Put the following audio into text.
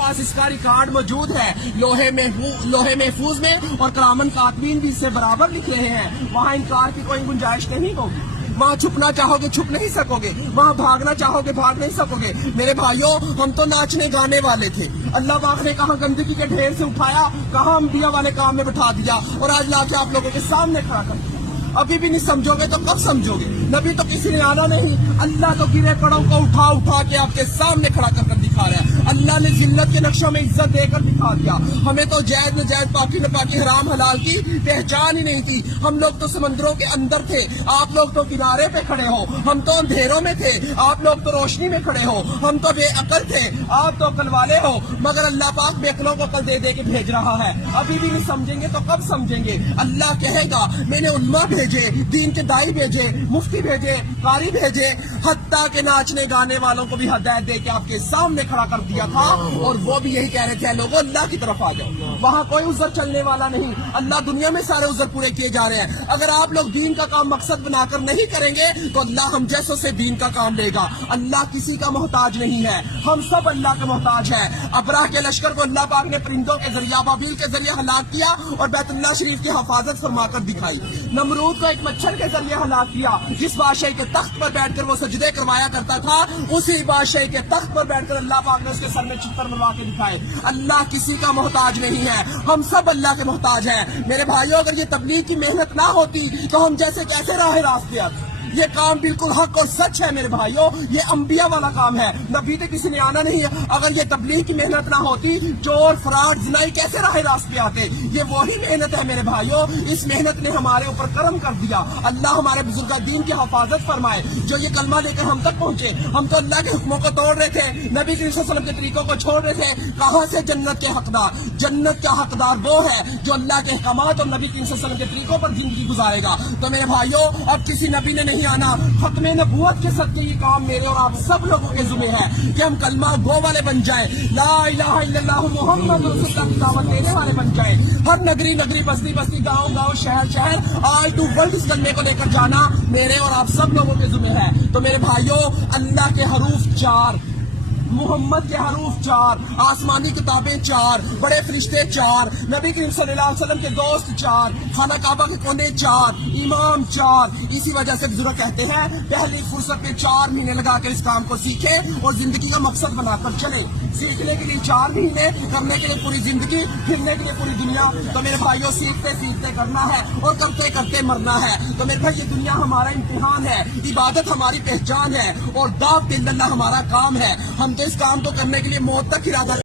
पास इसका रिकॉर्ड मौजूद है लोहे महफूज में, और करामन कातबीन भी इससे बराबर लिख रहे हैं। वहाँ इनकार की कोई गुंजाइश नहीं होगी। वहाँ छुपना चाहोगे छुप नहीं सकोगे, वहाँ भागना चाहोगे भाग नहीं सकोगे। मेरे भाइयों, हम तो नाचने गाने वाले थे, अल्लाह पाक ने कहा गंदगी के ढेर से उठाया, कहा अंबिया वाले काम में बिठा दिया, और आज लाके आप लोगों के सामने खड़ा कर दिया। अभी भी नहीं समझोगे तो कब समझोगे? नबी तो किसी ने आना नहीं, अल्लाह तो गिरे पड़ों को उठा उठा के आपके सामने खड़ा कर दिखा रहा है। अल्लाह ने जिल्लत के नक्शों में इज्जत देकर दिखा दिया। हमें तो जायज न जायज, पाकी न पाकी, हराम हलाल की पहचान ही नहीं थी। हम लोग तो समंदरों के अंदर थे, आप लोग तो किनारे पे खड़े हो। हम तो अंधेरों में थे, आप लोग तो रोशनी में खड़े हो। हम तो बेअकल थे, आप तो अकल वाले हो। मगर अल्लाह पाक बेअकलों को अकल दे दे के भेज रहा है। अभी भी नहीं समझेंगे तो कब समझेंगे? अल्लाह कहेगा मैंने उल्मा भेजे, दीन के दाई भेजे, मुफ्ती भेजे, कारी भेजे, हत्ता के नाचने गाने वालों को भी हदायत दे के आपके सामने खड़ा कर दिया था। और वो भी यही कह रहे थे लोगों अल्लाह की तरफ आ जाओ। वहाँ कोई उज़र चलने वाला नहीं, अल्लाह दुनिया में सारे उज़र पूरे किए जा रहे हैं। अगर आप लोग दीन का काम मकसद बनाकर नहीं करेंगे तो अल्लाह हम जैसों से दीन का काम लेगा। अल्लाह किसी का मोहताज नहीं है, हम सब अल्लाह के मोहताज हैं। अबराह के लश्कर को अल्लाह पाक ने परिंदों के जरिए, अबाबील के जरिए हलाक किया और बैतुल्लाह शरीफ की हिफाजत फरमाकर दिखाई। नमरूद को एक मच्छर के जरिए हलाक किया, जिस बादशाह के तख्त पर बैठकर वो सजदे करवाया करता था, उसी बादशाह के तख्त पर बैठकर अल्लाह पाक ने उसके सर में चित्तर मरवा के दिखाए। अल्लाह किसी का मोहताज नहीं है, हम सब अल्लाह के मोहताज हैं। मेरे भाइयों, अगर ये तबलीग की मेहनत ना होती तो हम जैसे कैसे राह रास्ते आते। ये काम बिल्कुल हक और सच है मेरे भाइयों, ये अंबिया वाला काम है, नबी तो किसी ने आना नहीं है। अगर ये तबलीग की मेहनत ना होती, चोर फराड जिनाई कैसे राह रास्ते आते? ये वही मेहनत है मेरे भाइयों, इस मेहनत ने हमारे ऊपर करम कर दिया। अल्लाह हमारे बुजुर्ग दीन की हिफाजत फरमाए, जो ये कलमा लेकर हम तक पहुंचे। हम तो अल्लाह के हुक्मों को तोड़ रहे थे, नबी सल्लल्लाहु अलैहि वसल्लम के तरीकों को छोड़ रहे थे। कहाँ से जन्नत के हकदार? जन्नत का हकदार वो है जो अल्लाह के अहकामात और नबी सल्लल्लाहु अलैहि वसल्लम के तरीकों पर जिंदगी गुजारेगा। तो मेरे भाइयों, अब किसी नबी ने नहीं आना, खत्मे नबूवत के सदके ये काम मेरे और आप सब लोगों के जुम्मे है कि हम कलमा गो वाले बन जाए, ला इलाहा इल्लल्लाह मुहम्मद रसूलुल्लाह की दावत देने वाले बन जाए। हर नगरी नगरी, बस्ती बस्ती, गांव गांव, शहर शहर, ऑल टू वर्ल्ड इस कलमे को लेकर जाना मेरे और आप सब लोगों के जुम्मे है। तो मेरे भाइयों, अल्लाह के हरूफ 4, मुहम्मद के हरूफ 4, आसमानी किताबें 4, बड़े फरिश्ते 4, नबी करीम सल्लल्लाहु अलैहि वसल्लम के दोस्त 4, खाना काबा के कोने 4, इमाम 4। इसी वजह से बुजुर्ग कहते हैं पहली फुर्सत में 4 महीने लगाकर इस काम को सीखे और जिंदगी का मकसद बनाकर चले। सीखने के लिए 4 महीने, करने के लिए पूरी जिंदगी, फिरने के लिए पूरी दुनिया। तो मेरे भाइयों, सीखते सीखते करना है और करते करते मरना है। तो मेरे भाई, ये दुनिया हमारा इम्तिहान है, इबादत हमारी पहचान है और दाव दिल्लल्लाह हमारा काम है। हम तो इस काम को करने के लिए मौत तक इरादा